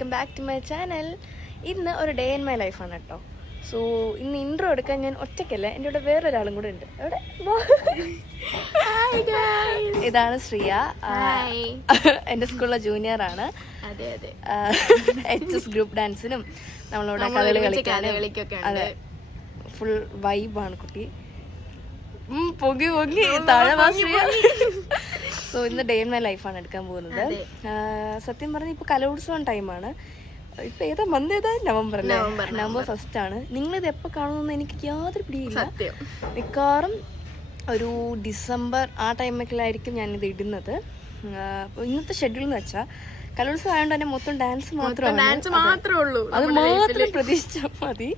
Welcome back to my channel. ഇന്ന് ഒരു day in my ലൈഫാണ് കേട്ടോ. സോ ഇന്ന് ഇൻട്രോ എടുക്കാൻ ഞാൻ ഒറ്റയ്ക്കല്ല, എൻ്റെ കൂടെ വേറൊരാളും കൂടെ ഉണ്ട്. അവിടെ ഇതാണ് ശ്രീയ, എൻ്റെ സ്കൂളിലെ ജൂനിയറാണ്. HS ഗ്രൂപ്പ് ഡാൻസിനും നമ്മളിവിടെ കഥകളി കളിക്കാനും അതെ ഫുൾ വൈബാണ് കുട്ടി. പൊങ്ങി പൊങ്ങി താഴെ ശ്രീയ. സോ ഇന്ന് ഡേ ഇൻ മൈ ലൈഫാണ് എടുക്കാൻ പോകുന്നത്. സത്യം പറഞ്ഞാൽ ഇപ്പോൾ കലോത്സവം ടൈമാണ്. ഇപ്പം ഏതാ മന്ത് ഏതാ? നവംബർ 1 ആണ്. നിങ്ങളിത് എപ്പോൾ കാണുമെന്ന് എനിക്ക് യാതൊരു പിടിയില്ല. മിക്കവാറും ഒരു ഡിസംബർ ആ ടൈമൊക്കെയായിരിക്കും ഞാനിത് ഇടുന്നത്. അപ്പോൾ ഇന്നത്തെ ഷെഡ്യൂൾ എന്ന് വെച്ചാൽ കലോത്സവം ആയതുകൊണ്ട് തന്നെ മൊത്തം ഡാൻസ് മാത്രമേ ഉള്ളൂ. അത് മാത്രം പ്രതീക്ഷിച്ചാൽ മതി.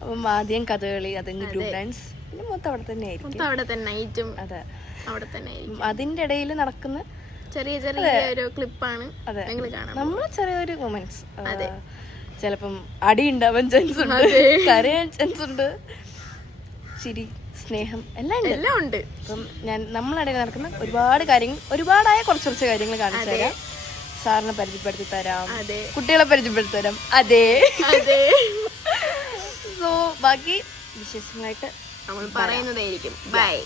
അപ്പം ആദ്യം കഥകളി, അതെങ്കിൽ ഗ്രൂപ്പ് ഡാൻസ്, പിന്നെ മൊത്തം അവിടെ തന്നെ ആയിരിക്കും. അതെ, അതിന്റെ ഇടയിൽ നടക്കുന്ന ചെറിയ ചെറിയ ക്ലിപ്പാണ് നമ്മൾ ചെറിയൊരു മൊമെന്റ്സ്. ചിലപ്പം അടി ഉണ്ടാവാൻ ചാൻസ് ഉണ്ട്, കരയാൻ ചാൻസ് ഉണ്ട്, ചിരി, സ്നേഹം എല്ലാം ഉണ്ട്. അപ്പം ഞാൻ നമ്മളിടയിൽ നടക്കുന്ന ഒരുപാടായ കുറച്ച് കാര്യങ്ങൾ കാണിച്ചു തരാം. സാറിനെ പരിചയപ്പെടുത്തി തരാം, കുട്ടികളെ പരിചയപ്പെടുത്തി തരാം. അതെ, സോ ബാക്കി വിശേഷങ്ങളായിട്ട് നമ്മൾ പറയുന്നതായിരിക്കും. ബൈ.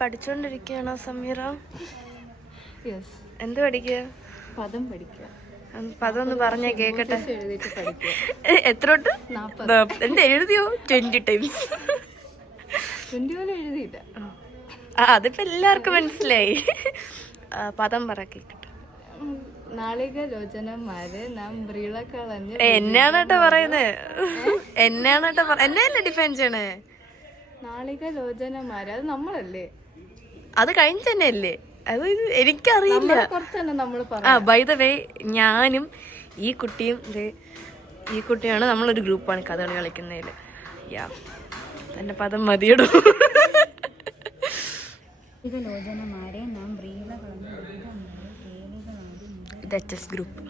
പഠിച്ചോണ്ടിരിക്കുകയാണോ സമീറ? എന്ത് പഠിക്കുക? പദം പഠിക്കുക. പദം ഒന്ന് പറഞ്ഞേ കേക്കട്ടെ. എത്ര തൊട്ട്? 40. എന്ത് എഴുതിയോ? 20 times. 20 എഴുതിയില്ല. അതിപ്പോ എല്ലാവർക്കും മനസ്സിലായി. പദം പറ കേക്കട്ടെ. നാളികലോചനമാര് നാം ബ്രീള കളഞ്ഞ്. എന്നാണ് കേട്ടോ പറയുന്നത്? എന്നെയല്ലേ ഡിഫൈൻ ചെയ്യണേ? നാളികലോചനമാര് അത് നമ്മളല്ലേ? അത് കഴിഞ്ഞ തന്നെ അല്ലേ? അത് എനിക്കറിയില്ല. ബൈ ദ വേ, ഞാനും ഈ കുട്ടിയാണ് നമ്മളൊരു ഗ്രൂപ്പാണ് കഥകളി കളിക്കുന്നതിൽ. തന്നെ പദം മതിയിടും. ഇത് HS ഗ്രൂപ്പ്,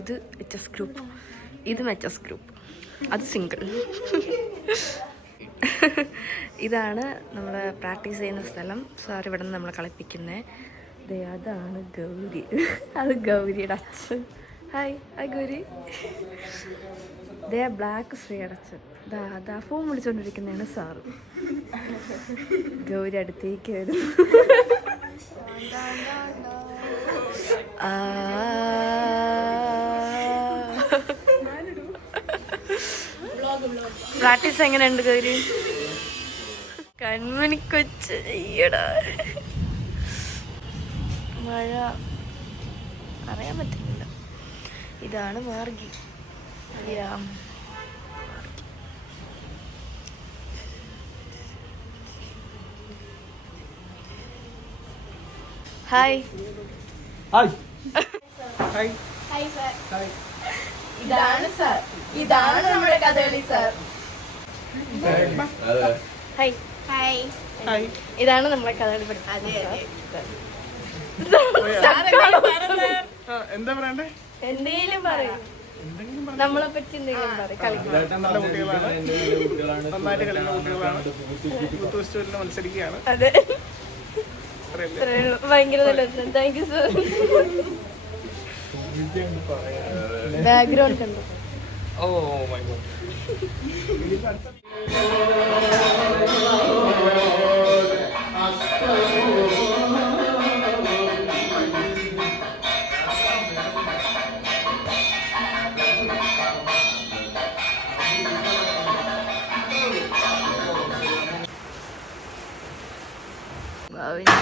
ഇത് HS ഗ്രൂപ്പ്, ഇതും HS ഗ്രൂപ്പ്, അത് സിംഗിൾ. ഇതാണ് നമ്മൾ പ്രാക്ടീസ് ചെയ്യുന്ന സ്ഥലം. സാർ ഇവിടെ നിന്ന് നമ്മളെ കളിപ്പിക്കുന്നത്. അതാണ് ഗൗരി, അത് ഗൗരിയുടെ അച്ഛൻ. ഹായ് ഗൗരി. ബ്ലാക്ക് ശ്രീയുടെ അച്ഛൻ. അതാ ഫോൺ വിളിച്ചോണ്ടിരിക്കുന്നതാണ് സാറ്. ഗൗരി അടുത്തേക്ക് വരുന്നു. പ്രാക്ടീസ് എങ്ങനെയുണ്ട് ഗൗരി? കൺമണിക്കൊച്ച് ചെയ്യടാ. മഴ അറിയാൻ പറ്റുന്നില്ല. ഇതാണ് മാർഗി. ഹായ്. ഇതാണ് നമ്മുടെ കഥകളി സാർ. ഇതാണ് നമ്മളെ കഥകളി എന്തേലും പറയും, നമ്മളെ പറ്റി എന്തെങ്കിലും പറയും. മത്സരിക്കുകയാണ്. അതെ, ഭയങ്കര നല്ല. Thank you sir. ബാക്ക്ഗ്രൗണ്ട് കണ്ടു. Oh my god. Bhavini.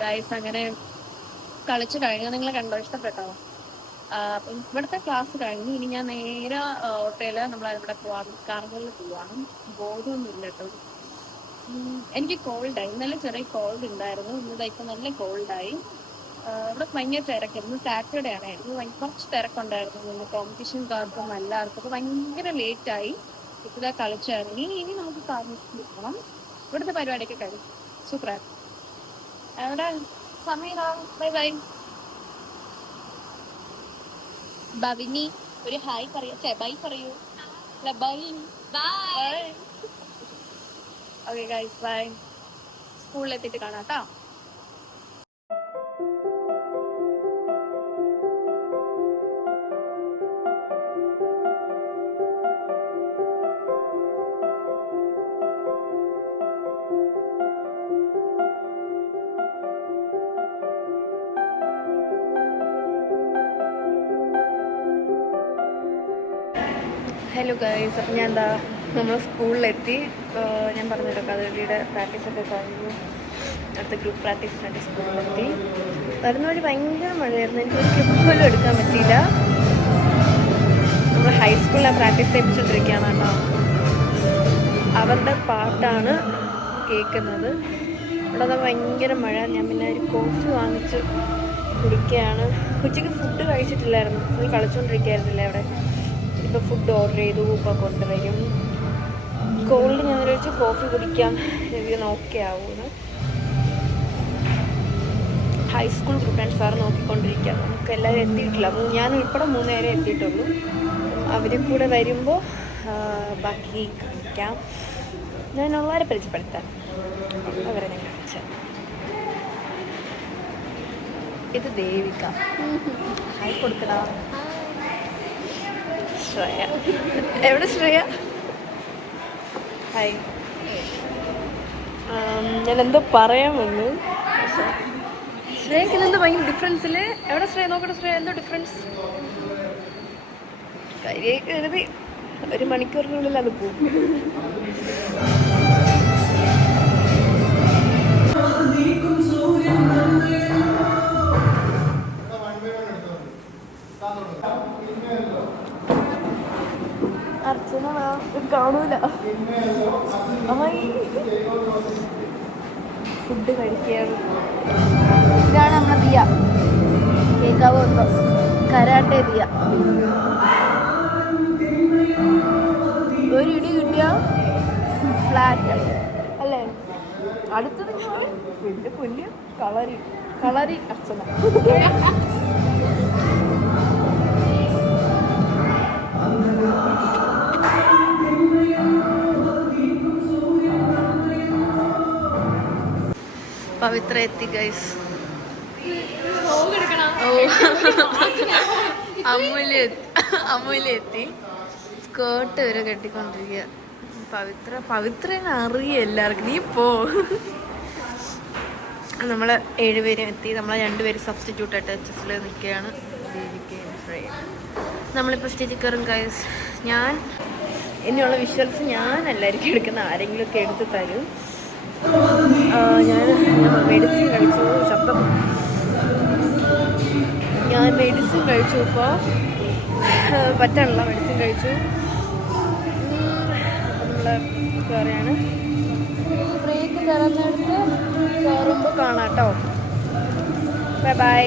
Guys അങ്ങനെ കളിച്ചു കഴിഞ്ഞു. നിങ്ങൾ കണ്ടോ? ഇഷ്ടപ്പെട്ടോ? അപ്പം ഇവിടുത്തെ ക്ലാസ് കഴിഞ്ഞു. ഇനി ഞാൻ നേരെ ഓട്ടോയിൽ നമ്മളിവിടെ കാർമലിൽ പോവാണ്. ബോധമൊന്നുമില്ല കേട്ടോ. എനിക്ക് കോൾഡായി. ഇന്നലെ ചെറിയ കോൾഡ് ഉണ്ടായിരുന്നു. ഇന്നത്തെ ഇപ്പം നല്ല കോൾഡായി. ഇവിടെ ഭയങ്കര തിരക്കായിരുന്നു. സാറ്റർഡേ ആണായിരുന്നു. കുറച്ച് തിരക്കുണ്ടായിരുന്നു. ഇന്ന് കോമ്പറ്റീഷൻകാർക്കും എല്ലാവർക്കും. അപ്പോൾ ഭയങ്കര ലേറ്റായി. ഇപ്പോൾ കളിച്ചായിരുന്നു. ഇനി നമുക്ക് കാർമലിൽ പോകണം. ഇവിടുത്തെ പരിപാടിയൊക്കെ കഴിഞ്ഞു. സൂപ്പറായിരുന്നു. അവിടെ സമയം. Bye bye. ഭവിനി ഒരു ഹായ് പറയൂ. ബൈ പറയൂ. Bye bye. Okay guys, bye. സ്കൂളിലെത്തിയിട്ട് കാണാം കേട്ടോ. ഹലോ ഗൈസ്, അപ്പം ഞാൻ എന്താ നമ്മൾ സ്കൂളിലെത്തി. ഞാൻ പറഞ്ഞല്ലോ കഥകളിയുടെ പ്രാക്ടീസൊക്കെ കഴിഞ്ഞു. അടുത്ത ഗ്രൂപ്പ് പ്രാക്ടീസിനായിട്ട് സ്കൂളിലെത്തി. വരുന്ന വഴി ഭയങ്കര മഴയായിരുന്നു. എനിക്ക് ഒരു ക്ലിപ്പ് പോലും എടുക്കാൻ പറ്റിയില്ല. നമ്മൾ ഹൈസ്കൂളിലെ പ്രാക്ടീസ് ചെയ്യിപ്പിച്ചുകൊണ്ടിരിക്കുകയാണ് കേട്ടോ. അവരുടെ പാട്ടാണ് കേൾക്കുന്നത്. ഇവിടെ ഭയങ്കര മഴ. ഞാൻ പിന്നെ ഒരു കോഫി വാങ്ങിച്ച് കുടിക്കുകയാണ്. ഉച്ചയ്ക്ക് ഫുഡ് കഴിച്ചിട്ടില്ലായിരുന്നു. ഫുൾ കളിച്ചുകൊണ്ടിരിക്കുകയായിരുന്നില്ലേ അവിടെ. ഇപ്പോൾ ഫുഡ് ഓർഡർ ചെയ്തു. ഇപ്പോൾ കൊണ്ടുവരും. കോൾഡ് ഞാൻ കഴിച്ച് കോഫി കുടിക്കാം. എനിക്ക് ഓക്കെ ആവുമെന്ന്. ഹൈസ്കൂൾ ഗ്രൂപ്പ് ആൻഡ് സാർ നോക്കിക്കൊണ്ടിരിക്കുക. നമുക്ക് എല്ലാവരും എത്തിയിട്ടില്ല. ഞാൻ ഉൾപ്പെടെ 3 പേരെ എത്തിയിട്ടുള്ളൂ. അവരും കൂടെ വരുമ്പോൾ ബാക്കി കാണിക്കാം. ഞാൻ ഉള്ളവരെ പരിചയപ്പെടുത്താം. അവരെ ഞാൻ കാണിച്ചു. ഇത് ദേവിക. ഹായ് കൊടുക്കടാ. ശ്രേയ. എവിടെ ശ്രേയ? ഹായ്. ഞാൻ എന്തോ പറയാൻ വന്നു. ശ്രേയക്ക് ഇതെന്തോ ഭയങ്കര ഡിഫറൻസിൽ. എവിടെ ശ്രേയ? നോക്കട്ടെ ശ്രേയ, എന്തോ ഡിഫറൻസ്. കരിയൊക്കെ എഴുതി 1 മണിക്കൂറിനുള്ളിൽ അത് പോകും. അർച്ചന കാണൂല. ഫുഡ് കഴിക്കുകയാണ്. ഇതാണ് നമ്മളെ ദിയ. കേൾക്കാവോ എന്തോ? കരാട്ടെ ദിയ. ഒരു ഇടി കിട്ടിയ ഫ്ലാറ്റ് അല്ലേ? അടുത്തത് എൻ്റെ പൊന്നു കളരി കളരി അർച്ചന. പവിത്ര എത്തി ഗൈസ്. അമൂല്യ എത്തി. സ്കേർട്ട് വരെ കെട്ടിക്കൊണ്ടിരിക്കുക. പവിത്രനെ അറിയ എല്ലാവർക്കും. നീ പോ. നമ്മൾ 7 പേരും എത്തി. നമ്മളെ 2 പേര് സബ്സ്റ്റിറ്റ്യൂട്ട് ആയിട്ട് HSൽ നിൽക്കുകയാണ്. നമ്മളിപ്പോൾ സ്റ്റേജിൽ കയറും ഗൈസ്. ഞാൻ ഇനിയുള്ള വിഷ്വൽസ് ഞാനല്ലായിരിക്കും എടുക്കുന്ന. ആരെങ്കിലുമൊക്കെ എടുത്ത് തരും. ഞാൻ മെഡിസിൻ കഴിച്ചു. ഞാൻ മെഡിസിൻ കഴിച്ചു. ഇപ്പോൾ പറ്റാനുള്ള മെഡിസിൻ കഴിച്ചു. നമ്മൾ കയറിയാണ്. ബ്രേക്ക് തരുന്നിടത്ത് കയറുമ്പോൾ കാണാം കേട്ടോ. Bye bye.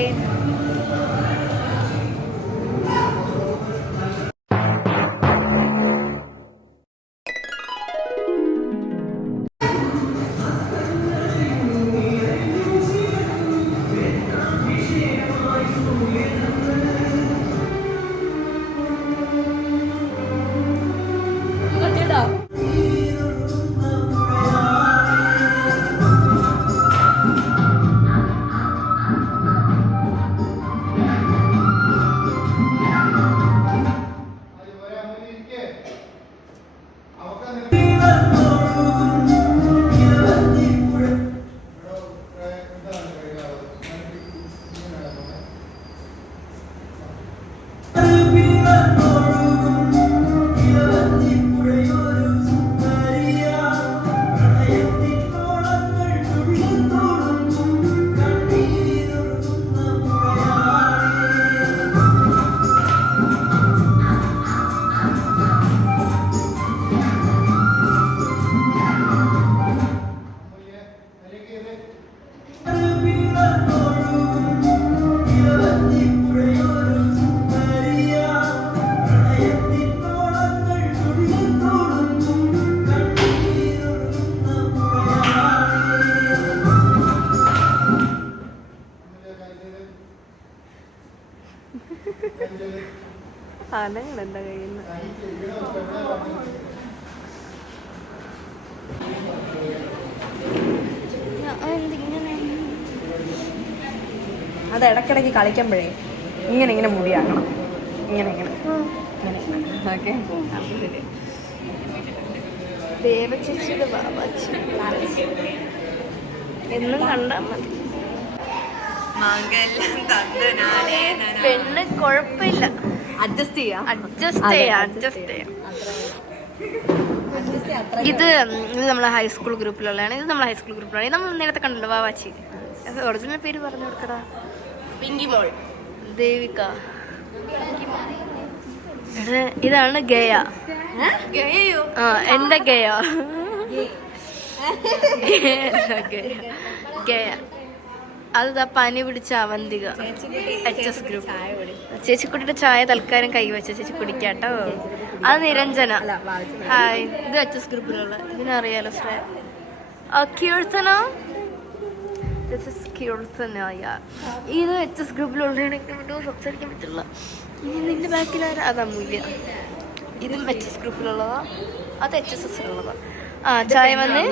ആനകൾ എൻ്റെ കയ്യിൽ നിന്ന്. അത് ഇടയ്ക്കിടയ്ക്ക് കളിക്കുമ്പോഴേ ഇങ്ങനെ മുടിയാക്കണം. ഇങ്ങനെ ഓക്കെ. ദേവചേച്ചിയുടെ ബാബാച്ചി എന്നും കണ്ടാൽ മതി. പെണ്ണ് കുഴപ്പമില്ല. അഡ്ജസ്റ്റ് ചെയ്യാം. ഇത് നമ്മളെ ഹൈസ്കൂൾ ഗ്രൂപ്പിലുള്ളതാണ്. ഇത് നമ്മളെ ഹൈസ്കൂൾ ഗ്രൂപ്പിലാണ്. ഇത് നമ്മൾ നേരത്തെ കണ്ടല്ലോ വാവാച്ചി. ഒറിജിനൽ പേര് പറഞ്ഞു കൊടുക്കടാ. പിങ്കി മോൾ, ദേവിക. ഇതാണ് ഗയ. എന്റെ ഗയ. ഗയ. അത് പനി പിടിച്ച അവന്തിക, HS ഗ്രൂപ്പ്. ചേച്ചിക്കുട്ടിയുടെ ചായ തൽക്കാലം കൈവച്ച ചേച്ചി കുടിക്കാട്ടോ. അത് നിരഞ്ജന. ഹായ്. ഇത് HS ഗ്രൂപ്പിലുള്ള. ഇതിനറിയാലോ ശ്രേയ. കീർത്തന. കീർത്തനായ. ഇത് HS ഗ്രൂപ്പിലുള്ളതാണെങ്കിൽ സംസാരിക്കാൻ പറ്റില്ല. ഇനി നിന്റെ ബാക്കിലാരാ? അത് അമൂല്യ. ഇതും HS ഗ്രൂപ്പിലുള്ളതാ. അത് HSS-ലുള്ളതാ. ചായ വന്ന്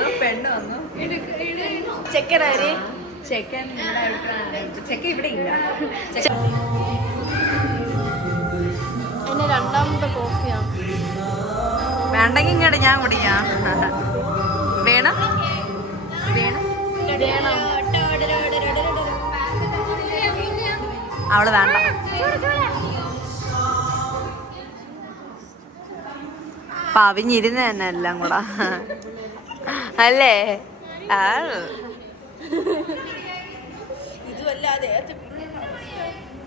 ചെക്കനാര്? ഇവിടെ ഇല്ല. എന്റെ രണ്ടാമത്തെ കോഫിയാണ്. വേണ്ടെങ്കിൽ ഇങ്ങോട്ട് ഞാൻ കുടിക്കാം. വേണം വേണം വേണം. അവള് വേണ്ട. പവിഞ്ഞിരുന്ന തന്നെ എല്ലാം കൂടെ അല്ലേ?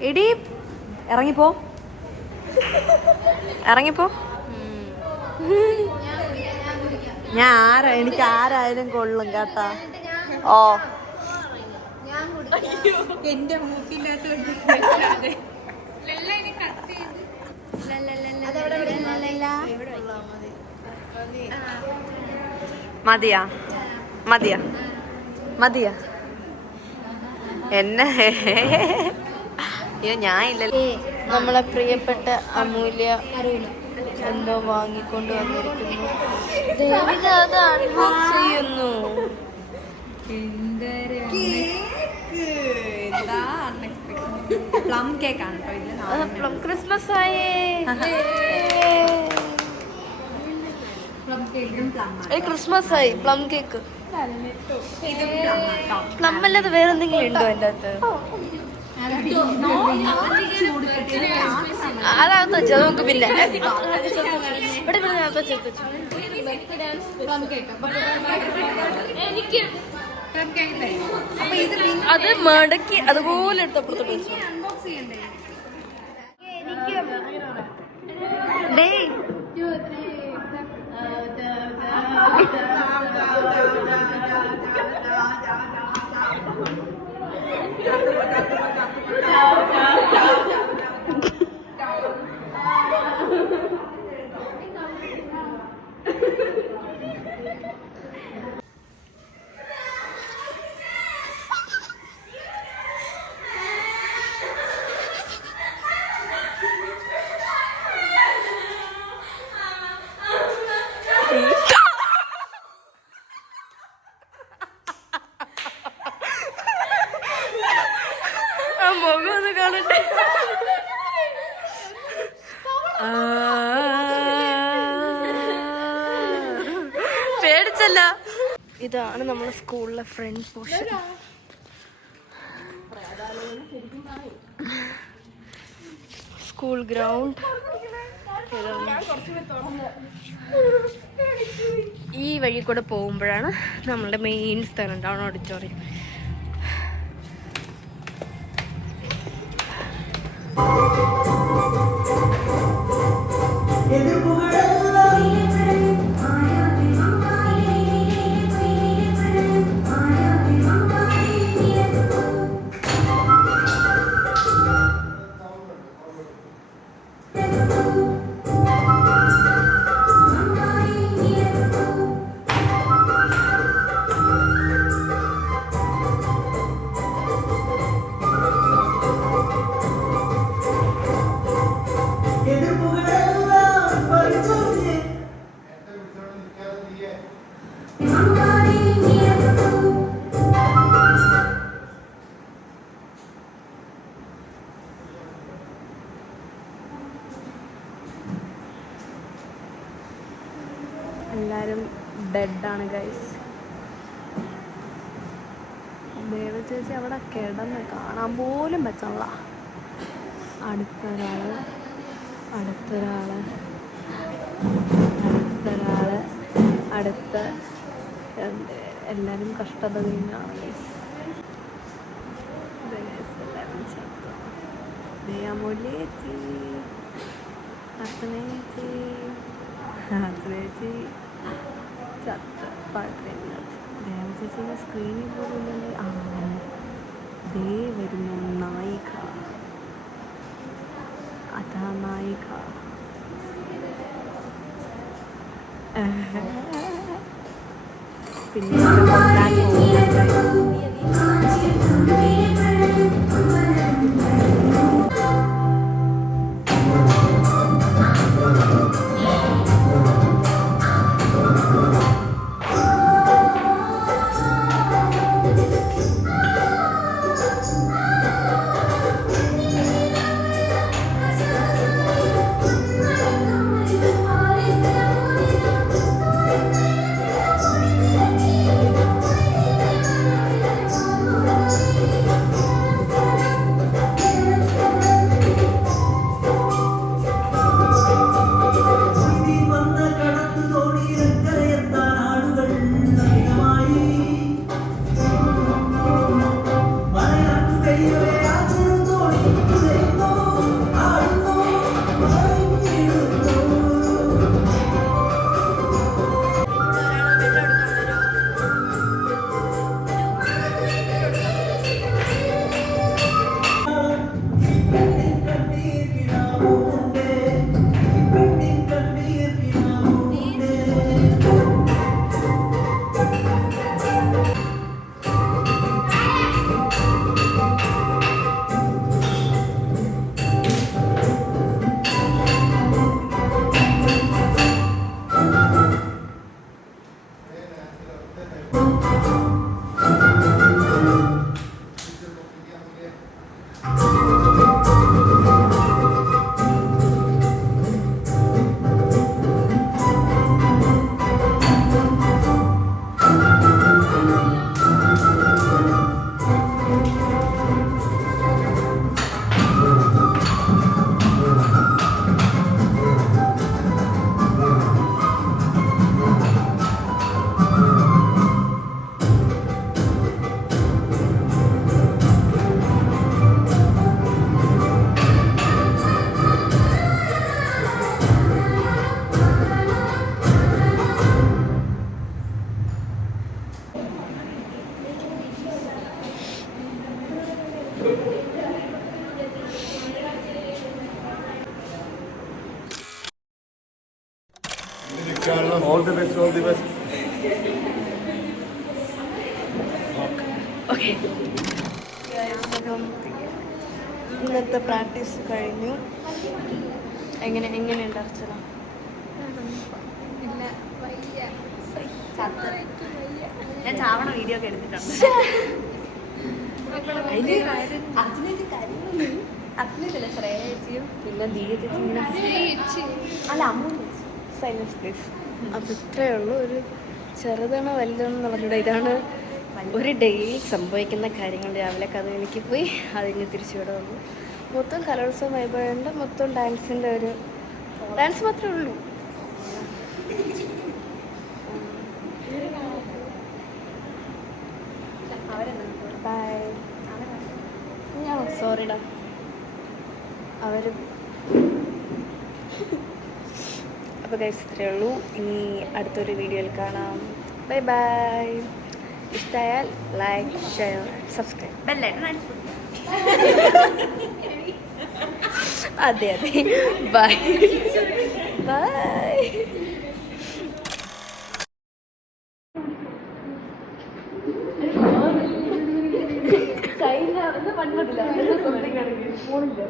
എടി ഇറങ്ങിപ്പോ, ഇറങ്ങിപ്പോ. ഞാൻ എനിക്ക് ആരായാലും കൊള്ളും കേട്ടാ. ഓ എന്റെ മൂക്കില്ലാത്തോണ്ട് മതിയാ മതിയാ മതിയാ എന്നെ. അയ്യോ ഞാൻ ഇല്ലല്ലോ. നമ്മളെ പ്രിയപ്പെട്ട അമൂല്യ എന്തോ വാങ്ങിക്കൊണ്ട് വന്നിരിക്കുന്നു. ദേവിക അത് അൺബോക്സ് ചെയ്യുന്നു. പ്ലം കേക്കാണ്. പ്ലം ക്രിസ്മസ് ആയേ. ക്രിസ്മസ് ആയി. Plum cake. പ്ലം അല്ലാതെ വേറെ എന്തെങ്കിലും ഉണ്ടോ എൻ്റെ അകത്ത്? അതകത്ത് വെച്ചോ നമുക്ക്. പിന്നെ ഇവിടെ പിന്നെ അകത്ത് വെച്ചു. അത് മടക്കി അതുപോലെ എടുത്തപ്പോഴത്തോട്ട് വെച്ചു. മുഖം ഒന്ന് കാണട്ടെ. പേടിച്ചല്ല. ഇതാണ് നമ്മുടെ സ്കൂളിലെ ഫ്രണ്ട് പോർഷൻ. School ground. ഈ വഴി കൂടെ പോകുമ്പോഴാണ് നമ്മളുടെ മെയിൻ സ്ഥലം, ടൗൺ ഓഡിറ്റോറിയം. എല്ലാവരും ഡെഡാണ് ഗൈസ്. ദേവ ചേച്ചി അവിടെ കിടന്ന് കാണാൻ പോലും പറ്റില്ല. അടുത്തൊരാള് അടുത്ത എല്ലാവരും കഷ്ടത തന്നെയാണ്. ദയാമൂല്യേച്ചി, അച്ഛനേച്ചി, അച്ഛനേച്ചി ചത്ത പാട്ടില്ല. ദേവ ചേച്ചിയുടെ സ്ക്രീനിൽ പോലും ദേ വരുന്നു നായിക. അതാ നായിക. പിന്നെ All the best, all the best. Okay, ഇന്നത്തെ പ്രാക്ടീസ് കഴിഞ്ഞു. എങ്ങനെയുണ്ട് അർച്ചന? ഞാൻ ചാവണ വീഡിയോ ഒക്കെ എടുത്തിട്ടുണ്ട്. പിന്നെ ദീയ ചേച്ചി അല്ല അമ്മ സൈലൻസ് പ്ലീസ്. അപ്പം ഇത്രയേ ഉള്ളൂ. ഒരു ചെറുതാണോ വലുതാണോ എന്ന് പറഞ്ഞൂടെ. ഇതാണ് ഒരു ഡെയിലി സംഭവിക്കുന്ന കാര്യങ്ങൾ. രാവിലെ കഥകളിക്ക് പോയി അതിന് തിരിച്ചു ഇവിടെ വന്നു. മൊത്തം കലോത്സവം വൈബുണ്ട്. മൊത്തം ഡാൻസിൻ്റെ ഒരു ഡാൻസ് മാത്രമേ ഉള്ളൂ. ബൈ. ഞാൻ സോറിടാ. അവർ അപ്പോൾ ഗൈസ് ഇത്രയേ ഉള്ളൂ. ഇനി അടുത്തൊരു വീഡിയോയിൽ കാണാം. Bye bye. ഇഷ്ടമായാൽ ലൈക്ക്, ഷെയർ, സബ്സ്ക്രൈബ്, ബെല്ലൈക്കൺ. അതെ ബൈ ബൈ. ചൈന പണ്ടതില്ല ഫോണില്ല.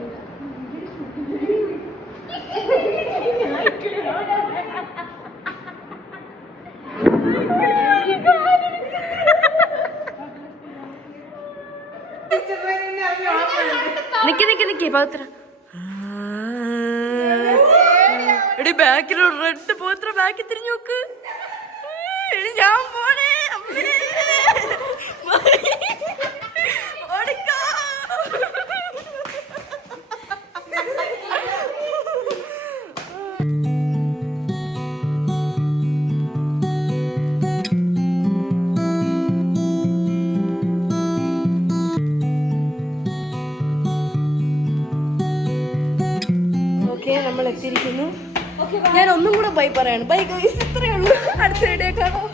നിക്ക് പവിത്ര. എടി ബാക്കിൽ റെഡ് പവിത്ര ബാക്കിൽ തിരിഞ്ഞു നോക്ക്. ഞാൻ പോണേ. ഓക്കെ നമ്മൾ എത്തിയിരിക്കുന്നു. ഞാൻ ഒന്നും കൂടെ ബൈ പറയാണ്. ബൈ ഗൈസ്, ഇത്രയേ ഉള്ളൂ. അടുത്ത വീഡിയോ കാണാം.